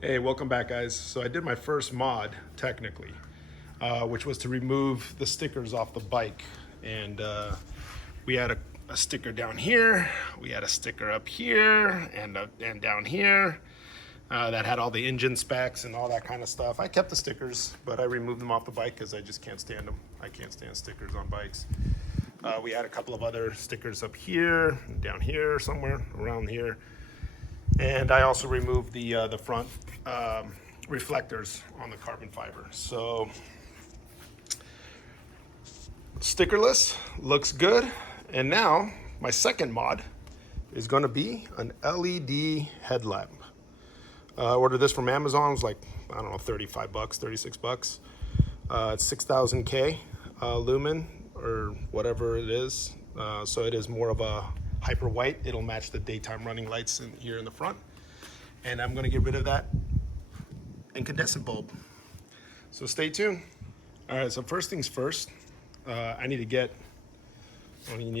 Hey, welcome back, guys. So I did my first mod, technically, which was to remove the stickers off the bike. And we had a sticker down here, we had a sticker up here, and down here that had all the engine specs and all that kind of stuff. I kept the stickers, but I removed them off the bike because I just can't stand them. I can't stand stickers on bikes. We had a couple of other stickers up here, down here, somewhere around here. And I also removed the front reflectors on the carbon fiber. So stickerless, looks good. And now my second mod is gonna be an LED headlamp. I ordered this from Amazon. It was like, I don't know, 35 bucks, 36 bucks. It's 6,000 K lumen or whatever it is. So it is more of a hyper white. It'll match the daytime running lights here in the front. And I'm gonna get rid of that incandescent bulb. So stay tuned. All right, so first things first, I need to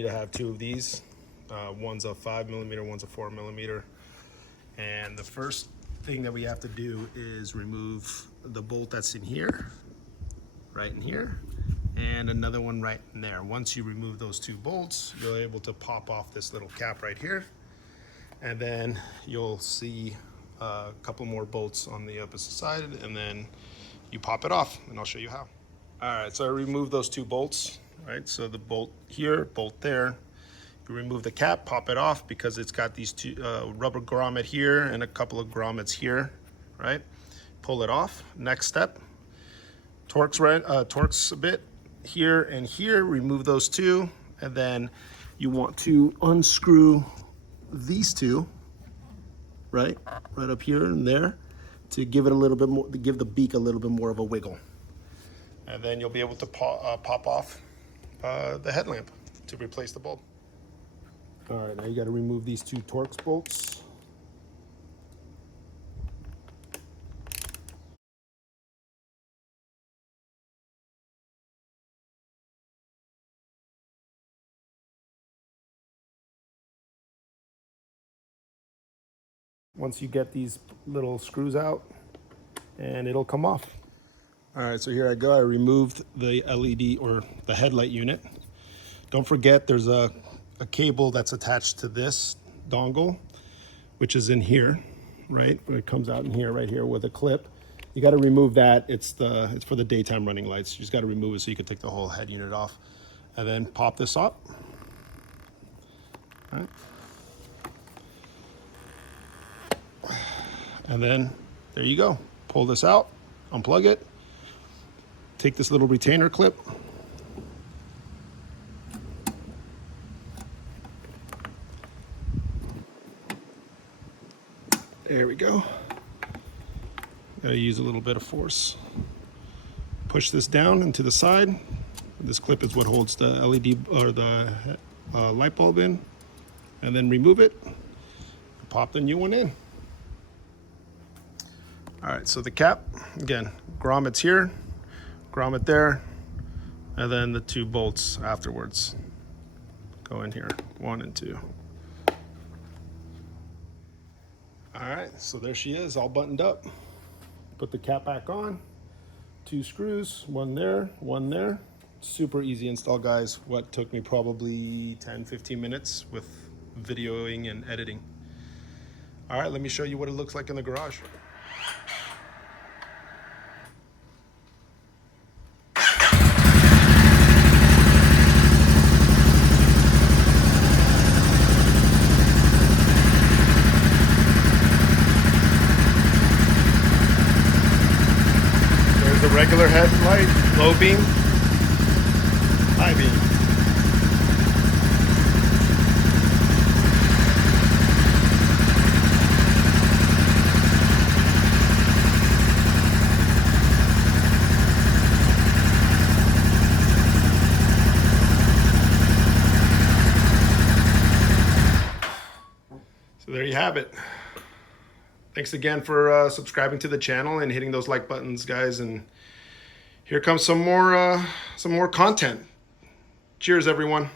have two of these. One's a 5mm, one's a 4mm. And the first thing that we have to do is remove the bolt that's in here, right in here, and another one right in there. Once you remove those two bolts, you'll be able to pop off this little cap right here, and then you'll see a couple more bolts on the opposite side, and then you pop it off, and I'll show you how. All right, so I removed those two bolts, right? So the bolt here, bolt there. You remove the cap, pop it off because it's got these two rubber grommet here and a couple of grommets here, right? Pull it off. Next step, torques a bit here and here. Remove those two, and then you want to unscrew these two, right up here and there, to give it a little bit more, to give the beak a little bit more of a wiggle, and then you'll be able to pop off the headlamp to replace the bulb. All right, now you got to remove these two Torx bolts. Once you get these little screws out, and it'll come off. All right, so here I go. I removed the LED or the headlight unit. Don't forget there's a cable that's attached to this dongle, which is in here, right? It comes out in here, right here with a clip. You got to remove that. It's for the daytime running lights. You just got to remove it so you can take the whole head unit off, and then pop this up. All right. And then there you go. Pull this out, unplug it, take this little retainer clip, there we go. Gotta use a little bit of force. Push this down into the side. This clip is what holds the LED or the light bulb in, and then remove it, pop the new one in. All right, so the cap, again, grommets here, grommet there, and then the two bolts afterwards go in here, 1 and 2. All right, so there she is, all buttoned up. Put the cap back on, 2 screws, one there, one there. Super easy install, guys. What took me probably 10-15 minutes with videoing and editing. All right, let me show you what it looks like in the garage. The regular headlight, low beam, high beam. So there you have it. Thanks again for subscribing to the channel and hitting those like buttons, guys. And here comes some more content. Cheers, everyone.